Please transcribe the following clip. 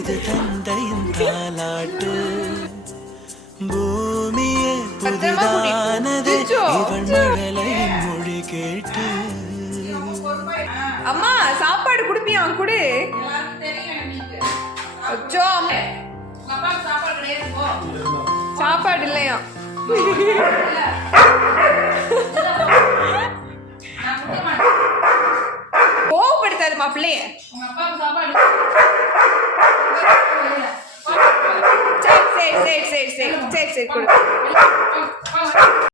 இது தந்தையின் தாலாட்டு பூமியே புதிதானது இவள் மழலையின் மொழி கேட்டு. அம்மா சாப்பாடு குடுப்பியா? குடு. அச்சோ சாப்பாடு இல்லையா? கோவப்படுத்தாதுமா பிள்ளைய. சரி சரி சரி சரி சரி சரி சரி கொடு.